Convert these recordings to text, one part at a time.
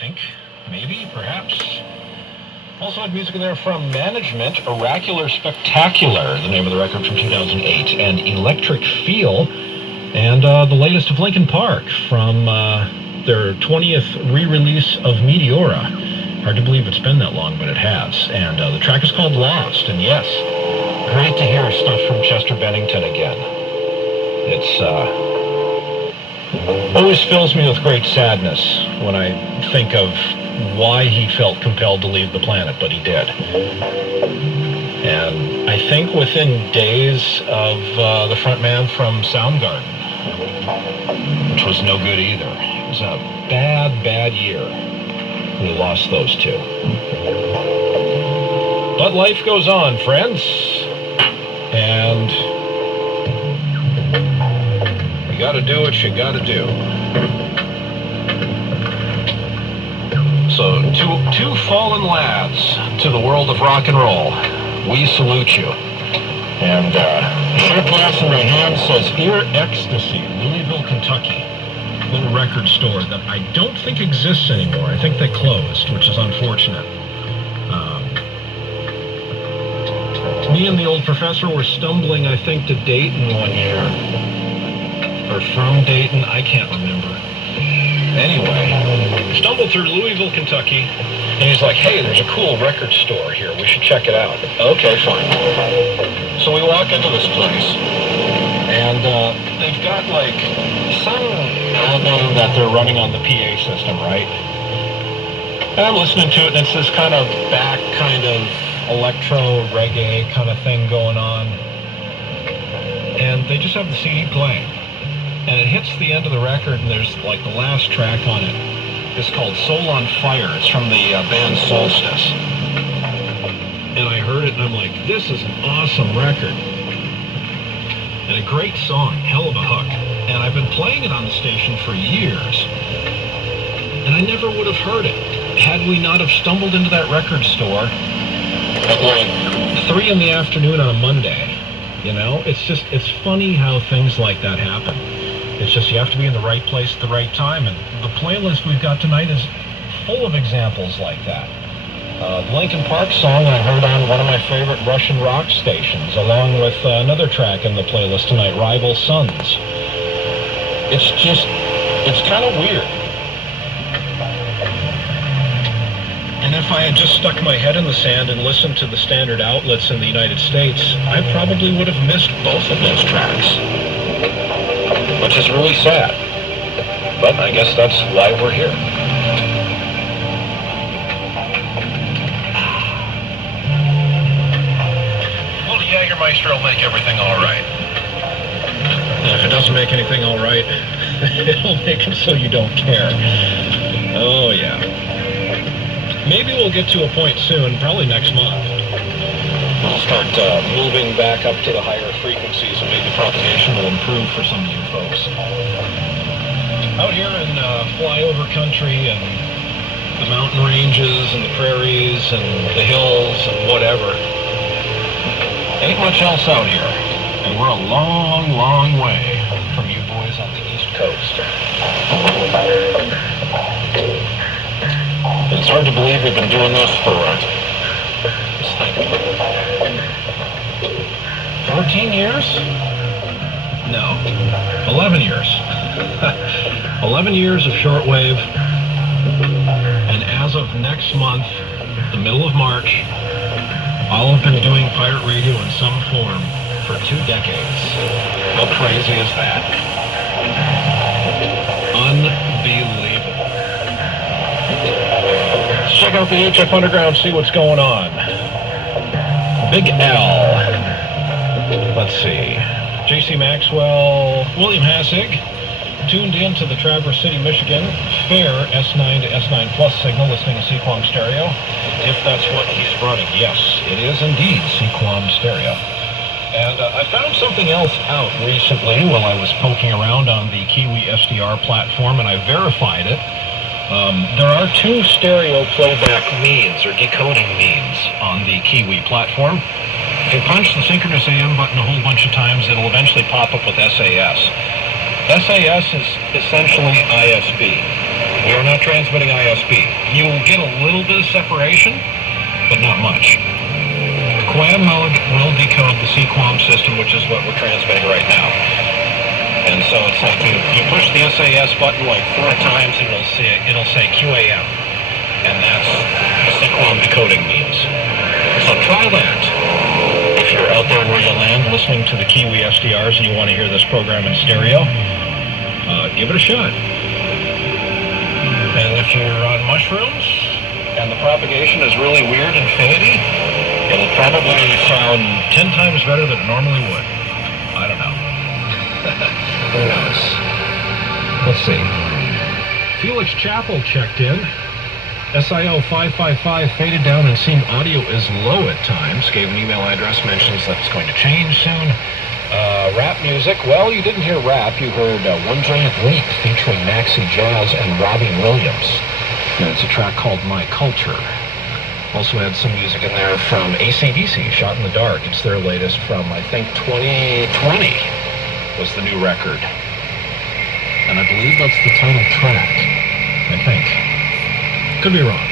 think. Maybe, perhaps. Also had music in there from Management, Oracular Spectacular, the name of the record from 2008, and Electric Feel, and the latest of Linkin Park from their 20th re-release of Meteora. Hard to believe it's been that long, but it has. And the track is called Lost, and yes, great to hear stuff from Chester Bennington again. It's always fills me with great sadness when I think of why he felt compelled to leave the planet, but he did. And I think within days of the front man from Soundgarden, which was no good either. It was a bad year. We lost those two. But life goes on, friends. And you gotta do what you gotta do. So, two fallen lads to the world of rock and roll, we salute you. And the shirt glass in my hand says Ear Ecstasy, Louisville, Kentucky. Little record store that I don't think exists anymore. I think they closed, which is unfortunate. Me and the old professor were stumbling, I think, to Dayton one year. Or from Dayton, I can't remember. Anyway, stumbled through Louisville, Kentucky, and he's like, hey, there's a cool record store here. We should check it out. Okay, fine. So we walk into this place, and they've got, like, some album that they're running on the PA system, right? And I'm listening to it, and it's this kind of back kind of electro reggae kind of thing going on. And they just have the CD playing. And it hits the end of the record, and there's like the last track on it. It's called Soul on Fire. It's from the band Solstice. And I heard it, and I'm like, this is an awesome record. And a great song, hell of a hook. And I've been playing it on the station for years. And I never would have heard it had we not have stumbled into that record store at like 3 in the afternoon on a Monday. You know, it's funny how things like that happen. It's just you have to be in the right place at the right time, and the playlist we've got tonight is full of examples like that. The Linkin Park song I heard on one of my favorite Russian rock stations, along with another track in the playlist tonight, Rival Sons. It's kind of weird. And if I had just stuck my head in the sand and listened to the standard outlets in the United States, I probably would have missed both of those tracks. Which is really sad. But I guess that's why we're here. Well, the Jägermeister will make everything all right. And if it doesn't make anything all right, it'll make it so you don't care. Oh, yeah. Maybe we'll get to a point soon, probably next month. We'll start moving back up to the higher frequencies, and maybe propagation will improve for some of you folks. Out here in flyover country and the mountain ranges and the prairies and the hills and whatever, ain't much else out here. And we're a long, long way from you boys on the East Coast. It's hard to believe we've been doing this for 14 years? No, 11 years. 11 years of shortwave, and as of next month, the middle of March, I'll have been doing pirate radio in some form for 2 decades. How crazy is that? Unbelievable. Let's check out the HF Underground, see what's going on. Big L. Let's see. J.C. Maxwell, William Hassig, tuned in to the Traverse City, Michigan, fair S9 to S9 Plus signal, listening to Sequam Stereo. If that's what he's running. Yes, it is indeed Sequam Stereo. And I found something else out recently while I was poking around on the Kiwi SDR platform, and I verified it. There are 2 stereo playback means, or decoding means, on the Kiwi platform. If you punch the synchronous AM button a whole bunch of times, it'll eventually pop up with SAS. SAS is essentially ISB. We are not transmitting ISP. You will get a little bit of separation, but not much. QAM mode will decode the CQAM system, which is what we're transmitting right now. And so it's like you push the SAS button like 4 times and it'll say QAM. And that's what CQAM decoding means. So try that. If you're out there where you land listening to the Kiwi SDRs and you want to hear this program in stereo, give it a shot. And if you're on mushrooms and the propagation is really weird and fadey, it'll probably sound 10 times better than it normally would. I don't know. Who knows? Let's see. Felix Chappell checked in. SIO 555 faded down and seemed audio is low at times. Gave an email address, mentions that it's going to change soon. Rap music. Well, you didn't hear rap. You heard One Giant Leap featuring Maxi Jazz and Robbie Williams. And it's a track called My Culture. Also had some music in there from AC/DC, Shot in the Dark. It's their latest from, I think, 2020 was the new record. And I believe that's the title track, I think. Could be wrong.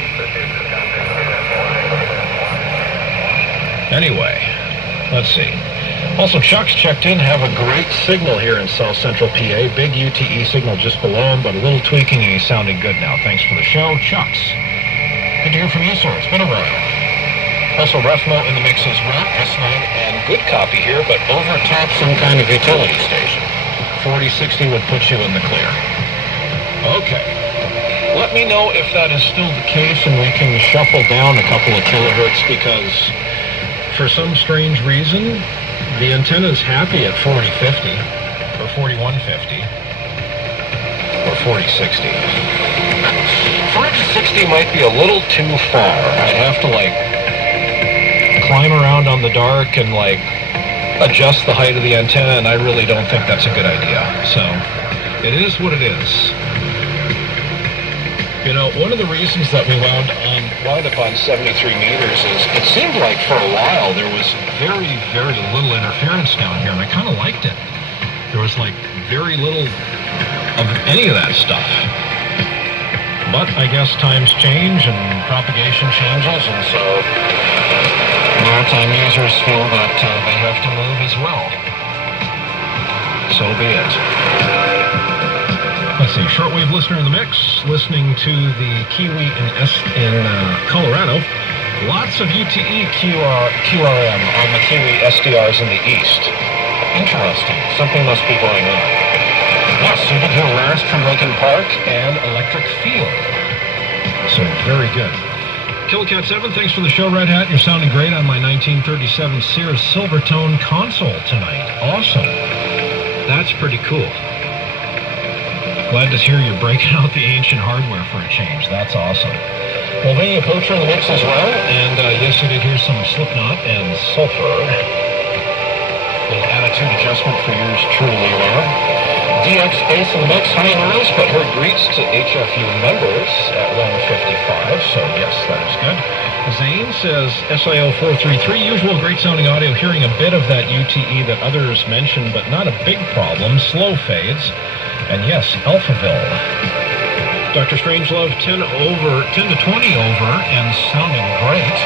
Anyway, let's see. Also, Chuck's checked in. Have a great signal here in South Central PA. Big UTE signal just below him, but a little tweaking and he's sounding good now. Thanks for the show, Chuck's. Good to hear from you, sir. It's been a while. Also, Refmo in the mix as well. S9 and good copy here, but over top some kind of utility station. 4060 would put you in the clear. Okay. Let me know if that is still the case and we can shuffle down a couple of kilohertz because for some strange reason, the antenna is happy at 4050 or 4150 or 4060. 4060 might be a little too far. I'd have to climb around on the dark and adjust the height of the antenna, and I really don't think that's a good idea. So it is what it is. You know, one of the reasons that we wound up on 73 meters is it seemed like for a while there was very, very little interference down here, and I kind of liked it. There was very little of any of that stuff. But I guess times change and propagation changes, and so maritime users feel that they have to move as well. So be it. Let's see, shortwave listener in the mix, listening to the Kiwi in Colorado. Lots of UTE QRM on the Kiwi SDRs in the east. Interesting. Something must be going on. Yes, you did hear last from Lincoln Park and Electric Field. So very good. Killcat 7, thanks for the show, Red Hat. You're sounding great on my 1937 Sears Silvertone console tonight. Awesome. That's pretty cool. Glad to hear you're breaking out the ancient hardware for a change. That's awesome. Well, Vinny Poacher in the mix as well. And yes, you did hear some Slipknot and Sulfur. Little attitude adjustment for yours truly, Rob. DX Ace in the mix, high noise, but heard greets to HFU members at 155. So yes, that is good. Zane says, SIO 433, usual great sounding audio, hearing a bit of that UTE that others mentioned, but not a big problem. Slow fades. And yes, Alphaville. Dr. Strangelove, 10 to 20 over, and sounding great.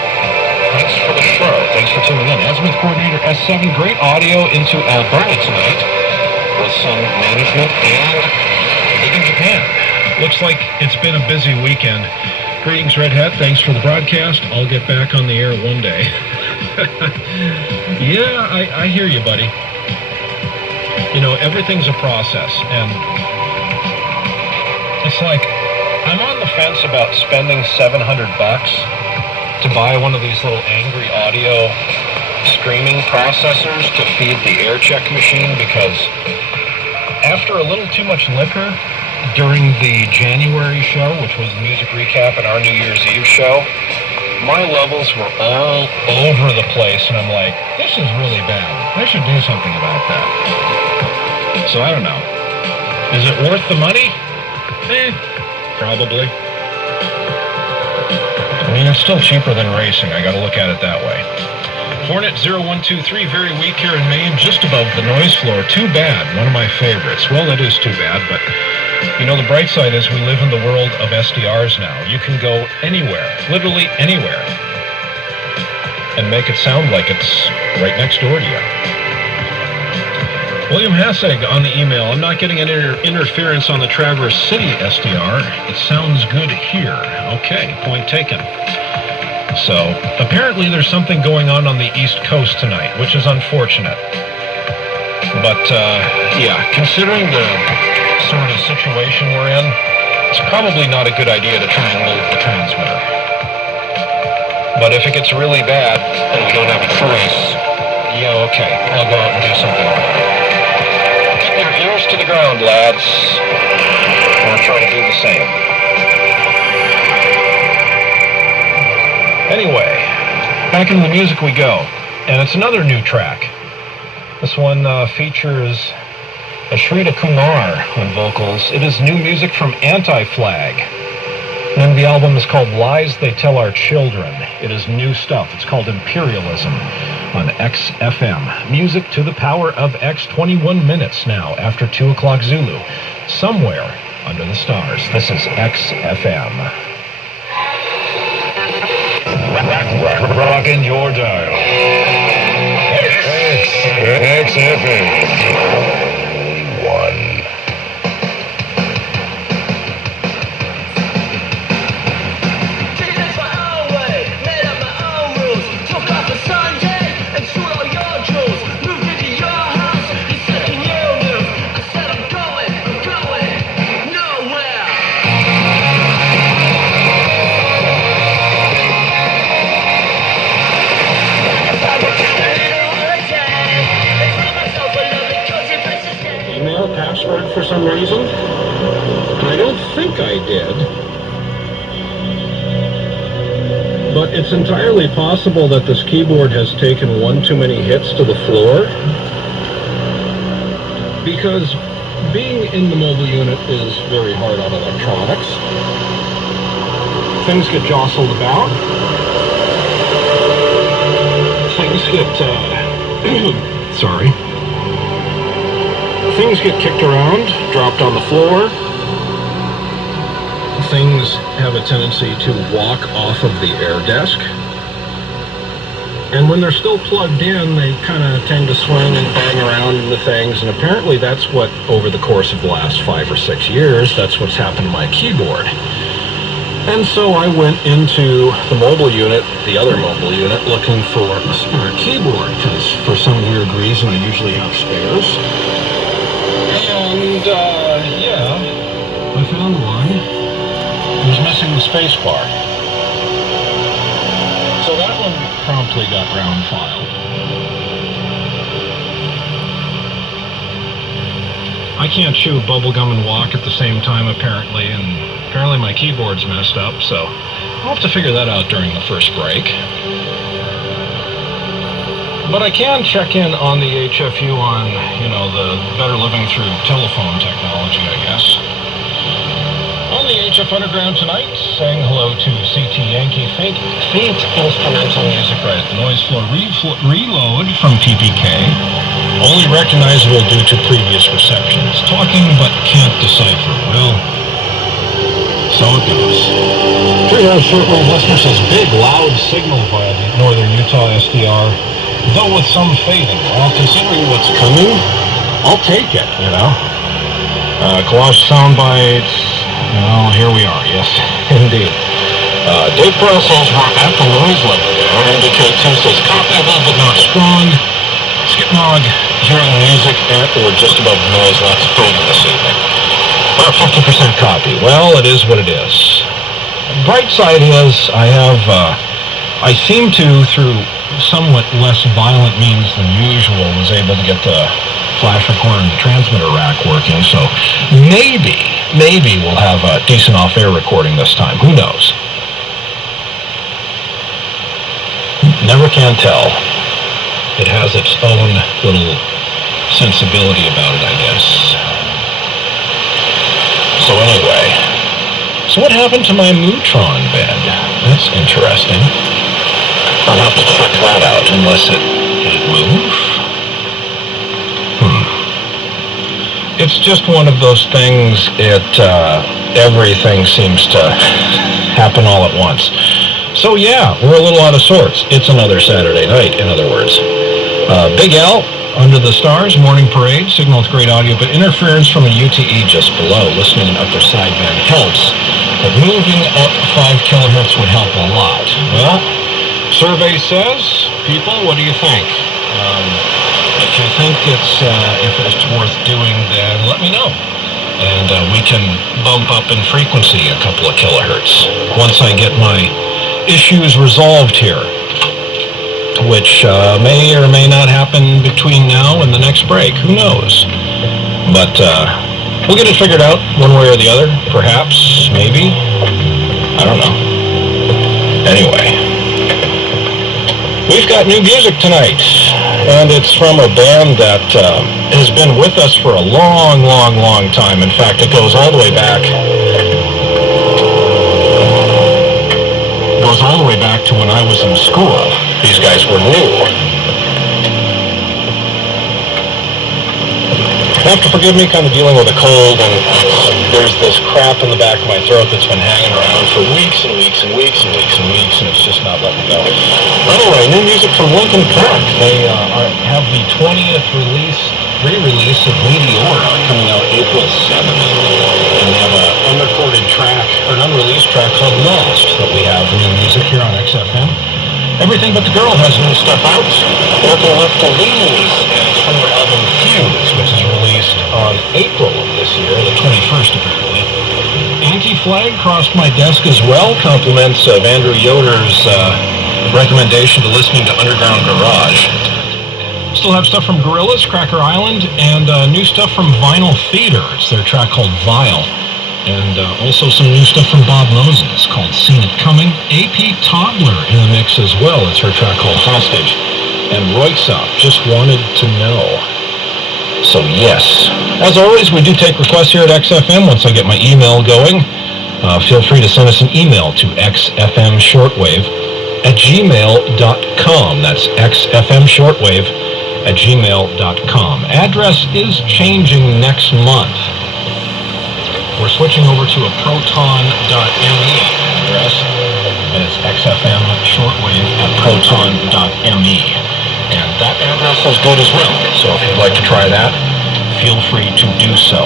Thanks for the show. Thanks for tuning in. Azimuth Coordinator S7, great audio into Alberta tonight with some management and in Japan. Looks like it's been a busy weekend. Greetings, Red Hat. Thanks for the broadcast. I'll get back on the air one day. Yeah, I hear you, buddy. You know, everything's a process, and it's like I'm on the fence about spending $700 to buy one of these little angry audio streaming processors to feed the air check machine, because after a little too much liquor during the January show, which was the music recap and our New Year's Eve show, my levels were all over the place, and I'm like, this is really bad. I should do something about that. So I don't know. Is it worth the money? Probably. I mean, it's still cheaper than racing. I gotta look at it that way. Hornet 0123, very weak here in Maine, just above the noise floor. Too bad. One of my favorites. Well, it is too bad, but You know, the bright side is we live in the world of SDRs now. You can go anywhere, literally anywhere, and make it sound like it's right next door to you. William Hasseg on the email. I'm not getting any interference on the Traverse City SDR. It sounds good here. Okay, point taken. So apparently there's something going on the East Coast tonight, which is unfortunate. But yeah, considering the sort of situation we're in, it's probably not a good idea to try and move the transmitter. But if it gets really bad and we don't have a choice, yeah, okay, I'll go out and do something. Keep your ears to the ground, lads. We'll try to do the same. Anyway, back into the music we go. And it's another new track. This one features Ashrita Kumar on vocals. It is new music from Anti-Flag. The name of the album is called Lies They Tell Our Children. It is new stuff. It's called Imperialism on XFM. Music to the power of X, 21 minutes now after 2 o'clock Zulu. Somewhere under the stars. This is XFM. Rockin' your dial. XFM. One. Password for some reason? I don't think I did. But it's entirely possible that this keyboard has taken one too many hits to the floor. Because being in the mobile unit is very hard on electronics. Things get jostled about. Things get, sorry. Things get kicked around, dropped on the floor. Things have a tendency to walk off of the air desk. And when they're still plugged in, they kind of tend to swing and bang around into things. And apparently that's what, over the course of the last 5 or 6 years, that's what's happened to my keyboard. And so I went into the mobile unit, the other mobile unit, looking for a spare keyboard, because for some weird reason I usually have spares. And, yeah, I found one. It was missing the space bar. So that one promptly got round filed. I can't chew bubblegum and walk at the same time, apparently, and apparently my keyboard's messed up, so I'll have to figure that out during the first break. But I can check in on the HFU on, you know, the better living through telephone technology, I guess. On the HF Underground tonight, saying hello to CT Yankee, faint instrumental music right at the noise floor. Reload from PPK, only recognizable due to previous receptions. Talking but can't decipher. Well, so it goes. Shortwave listener says, big, loud signal via the Northern Utah SDR. Though with some fading. Well, considering what's coming, I'll take it, you know. Collage soundbites. Well, here we are, yes, indeed. Dave Pearl says we're at the noise level there. NDK2 says comparable but not strong. Skipnog, hearing music at or just above the noise, lots of fading this evening. About 50% copy. Well, it is what it is. Bright side is I seem to, through somewhat less violent means than usual, was able to get the flash recorder and the transmitter rack working, so maybe we'll have a decent off-air recording this time. Who knows? Never can tell. It has its own little sensibility about it, I guess. So anyway, so what happened to my Mutron bed? That's interesting. I'll have to check that out, unless did it move? it's just one of those things. Everything seems to happen all at once. So yeah, we're a little out of sorts. It's another Saturday night, in other words. Big L, Under the Stars, Morning Parade, signal with great audio, but interference from a UTE just below. Listening in upper sideband helps, but moving up 5 kilohertz would help a lot. Well, survey says, people, what do you think? If you think it's worth doing, then let me know. And we can bump up in frequency a couple of kilohertz once I get my issues resolved here, which may or may not happen between now and the next break. Who knows? But we'll get it figured out one way or the other. Perhaps, maybe. I don't know. Anyway, we've got new music tonight, and it's from a band that has been with us for a long, long, long time. In fact, it goes all the way back. Goes all the way back to when I was in school. These guys were new. You have to forgive me, kind of dealing with a cold, and there's this crap in the back of my throat that's been hanging around for weeks and weeks and weeks and weeks and weeks, and it's just not letting go. Anyway, new music from Linkin Park. They have the 20th re-release of Meteora coming out April 7th. And they have an unrecorded track, or an unreleased track called Lost that we have new music here on XFM. Everything But the Girl has new stuff out. Working with the Leaves, and it's from their album Fuse, which is released on April of this year, the 21st apparently. Anti-Flag crossed my desk as well. Compliments of Andrew Yoder's recommendation to listening to Underground Garage. Still have stuff from Gorillaz, Cracker Island, and new stuff from Vinyl Theater. It's their track called Vile. And also some new stuff from Bob Moses called Seen It Coming. AP Toddler in the mix as well. It's her track called Hostage. And Royksop, Just Wanted to Know. So yes, as always, we do take requests here at XFM. Once I get my email going, feel free to send us an email to xfmshortwave@gmail.com. That's xfmshortwave@gmail.com. Address is changing next month. We're switching over to a proton.me address, and it's xfmshortwave@proton.me. And that address is good as well, so if you'd like to try that, feel free to do so.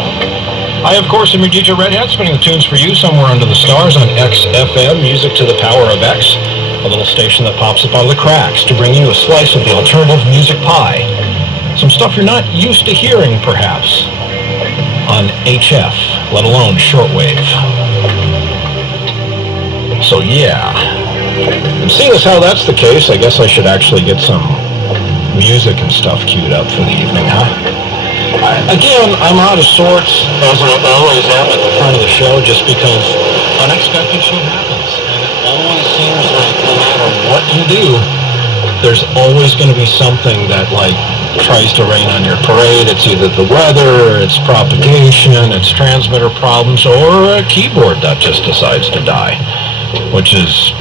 I, of course, am your DJ Red Hat, spinning the tunes for you somewhere under the stars on XFM, music to the power of X, a little station that pops up out of the cracks to bring you a slice of the alternative music pie. Some stuff you're not used to hearing, perhaps, on HF, let alone shortwave. So yeah, and seeing as how that's the case, I guess I should actually get some music and stuff queued up for the evening, huh? Again, I'm out of sorts, as I always am at the front of the show, just because unexpected shit happens. And it always seems like no matter what you do, there's always going to be something that, like, tries to rain on your parade. It's either the weather, it's propagation, it's transmitter problems, or a keyboard that just decides to die. Which is,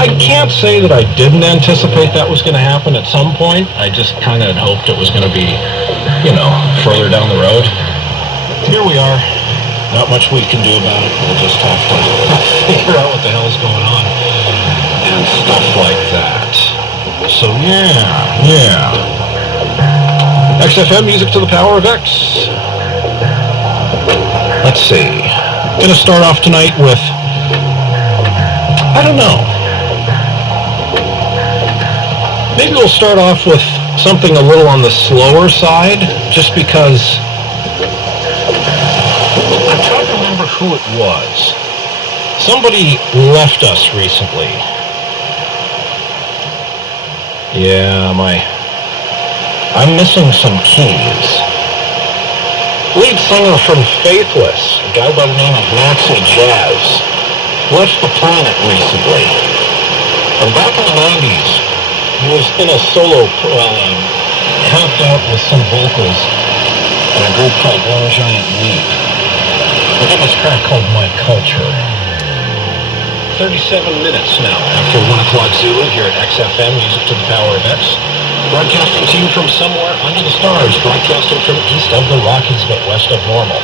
I can't say that I didn't anticipate that was going to happen at some point. I just kind of hoped it was going to be, you know, further down the road. Here we are. Not much we can do about it. We'll just have to figure out what the hell's going on and stuff like that. So yeah. XFM, music to the power of X. Let's see. Gonna start off tonight with, I don't know. Maybe we'll start off with something a little on the slower side, just because I'm trying to remember who it was. Somebody left us recently. Yeah, I'm missing some keys. Lead singer from Faithless, a guy by the name of Maxi Jazz, left the planet recently. And back in the 90s, he was in a solo, helped out with some vocals in a group called One Giant Leap. I did this track called My Culture. 37 minutes now after 1 o'clock Zulu here at XFM, music to the power of X. Broadcasting to you from somewhere under the stars, broadcasting from east of the Rockies but west of normal.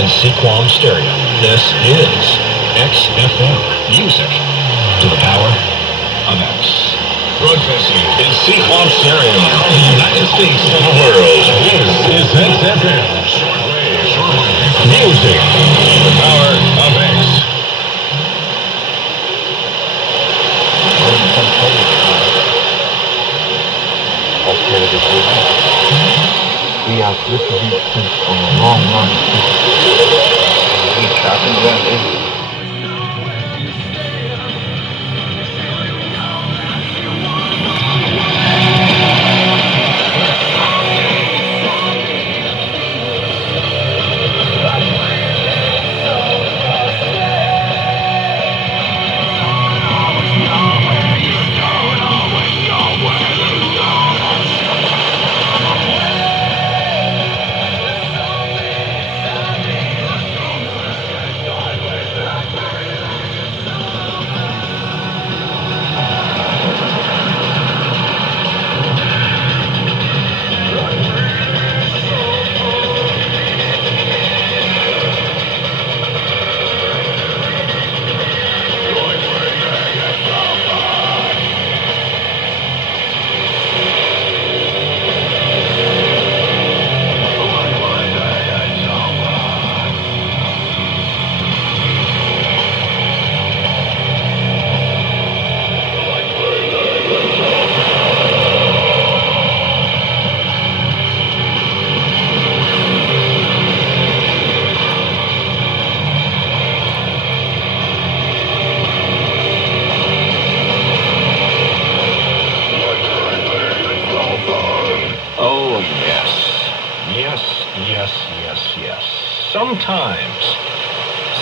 In Sequam stereo, this is XFM, music to the power of X. Broadcasting in Sequam stereo, the United States and the world. This is XFM, Shortwave, music to the power of X. We have listened since a long time. We trapping that.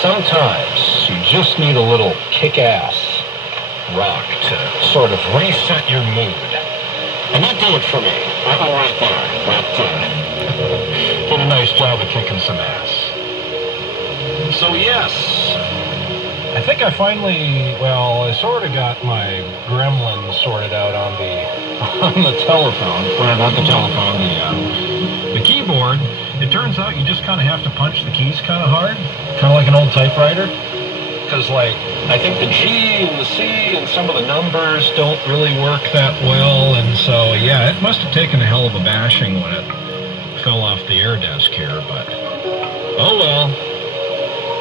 Sometimes you just need a little kick-ass rock to sort of reset your mood. And that did it for me. Right there. That did a nice job of kicking some ass. So yes, I think I finally, I sort of got my gremlins sorted out on the telephone. Well, not the telephone, the keyboard. It turns out you just kind of have to punch the keys kind of hard, kind of like an old typewriter. Because, I think the G and the C and some of the numbers don't really work that well. And so, yeah, it must have taken a hell of a bashing when it fell off the air desk here. But, oh well.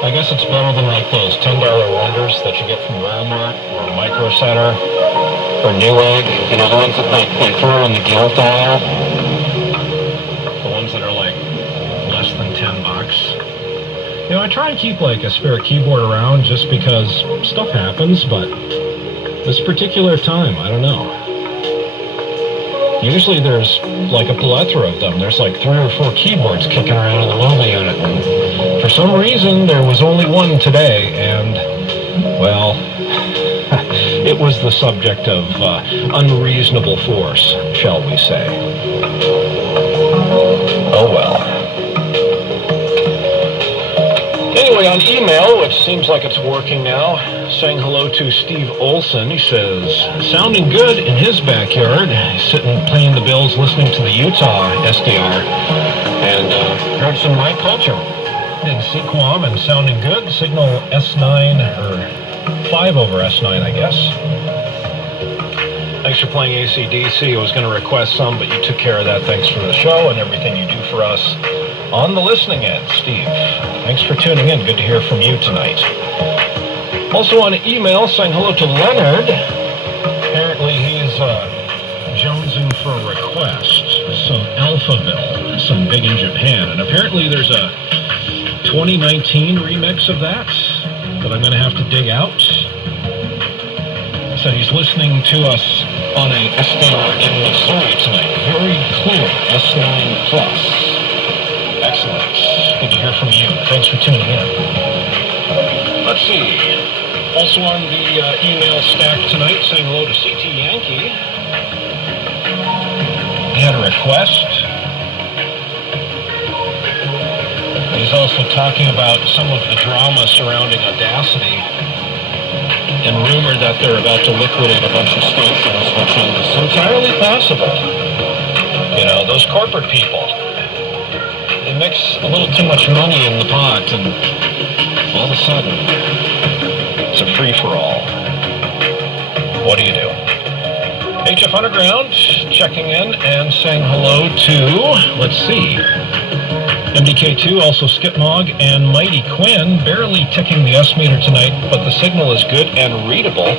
I guess it's better than like those $10 wonders that you get from Walmart or Micro Center or Newegg. You know, the ones that they throw in the gilt aisle. The ones that are less than $10. You know, I try and keep a spare keyboard around just because stuff happens, but this particular time, I don't know. Usually there's a plethora of them. There's 3 or 4 keyboards kicking around in the mobile unit. And for some reason, there was only one today, and, it was the subject of unreasonable force, shall we say. Oh well. Anyway, on email, which seems like it's working now, saying hello to Steve Olson. He says, sounding good in his backyard. He's sitting playing the Bills, listening to the Utah SDR, and heard some My Culture in Sequam and sounding good. Signal S9, or 5 over S9, I guess. Thanks for playing AC/DC. I was going to request some, but you took care of that. Thanks for the show and everything you do for us on the listening end, Steve. Thanks for tuning in. Good to hear from you tonight. Also on email, saying hello to Leonard. Apparently he's jonesing for a request. Some Alphaville, some big in Japan. And apparently there's a 2019 remix of that I'm going to have to dig out. So he's listening to us on a SDR in Missouri tonight. Very clear S9 Plus. Excellent. Good to hear from you. Thanks for tuning in. Let's see. Also on the email stack tonight, saying hello to CT Yankee. He had a request. He's also talking about some of the drama surrounding Audacity and rumored that they're about to liquidate a bunch of stations, which is entirely possible. You know, those corporate people, they mix a little too much money in the pot, and all of a sudden, it's a free-for-all. What do you do? HF Underground checking in and saying hello to, let's see, MDK2, also Skipmog, and Mighty Quinn, barely ticking the S meter tonight, but the signal is good and readable.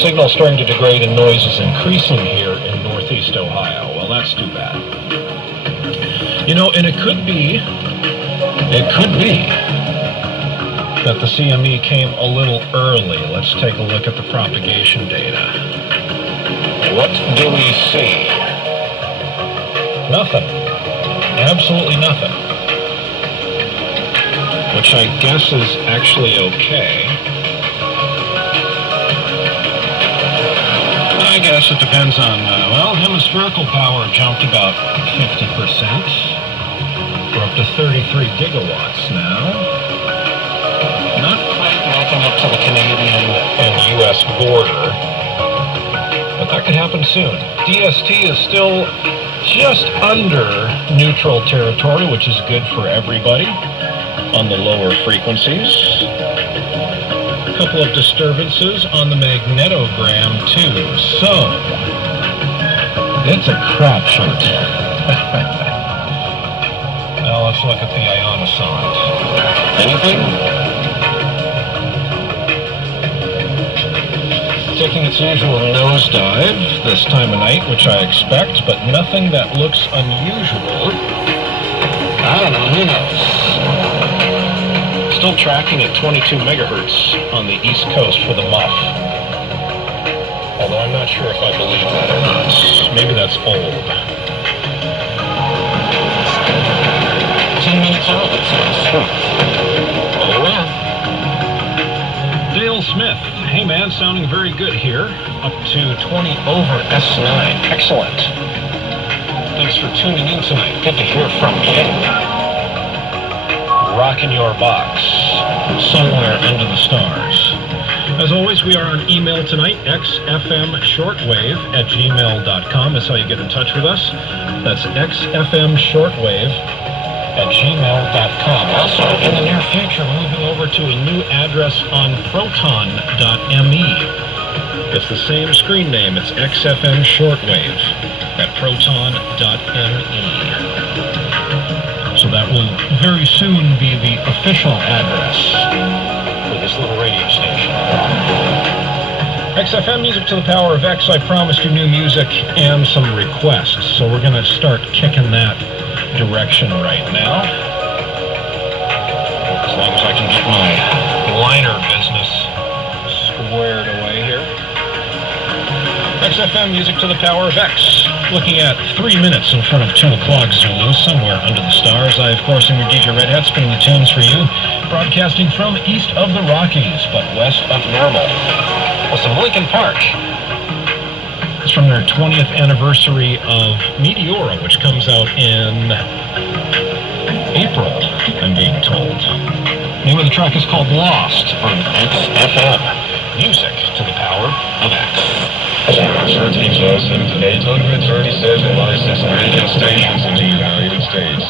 Signal starting to degrade and noise is increasing here in Northeast Ohio. Well, that's too bad. You know, and it could be that the CME came a little early. Let's take a look at the propagation data. What do we see? Nothing. Absolutely nothing. Which I guess is actually okay. I guess it depends on, well, hemispherical power jumped about 50%. We're up to 33 gigawatts now. Not quite making up to the Canadian and U.S. border, but that could happen soon. DST is still just under neutral territory, which is good for everybody on the lower frequencies. A couple of disturbances on the magnetogram too. So, it's a crapshoot. Now let's look at the ionosonde. Anything? Taking its usual nosedive this time of night, which I expect, but nothing that looks unusual. I don't know, who knows? Still tracking at 22 megahertz on the East Coast for the muff. Although I'm not sure if I believe that or not. Maybe that's old. 10 minutes out, it says. Oh, yeah. Dale Smith. Hey man, sounding very good here. Up to 20 over S9. Excellent. Thanks for tuning in tonight. Good to hear from you. Rocking your box. Somewhere into the stars. As always, we are on email tonight, xfmshortwave@gmail.com. That's how you get in touch with us. That's xfmshortwave@gmail.com. Also, in the near future, moving over to a new address on proton.me. It's the same screen name. It's XFM Shortwave at proton.me. So that will very soon be the official address for this little radio station. XFM Music to the Power of X. I promised you new music and some requests, so we're going to start kicking that direction right now. As long as I can get my liner business squared away here. XFM Music to the Power of X. Looking at 3 minutes in front of 2 o'clock Zulu, somewhere under the stars. I, of course, am your DJ Redhead, spinning the tunes for you. Broadcasting from east of the Rockies, but west of normal. With some Lincoln Park. It's from their 20th anniversary of Meteora, which comes out in April, I'm being told. The name of the track is called Lost on XFM. Music to the Power of X. Searching close to 837 licensed radio stations in the United States.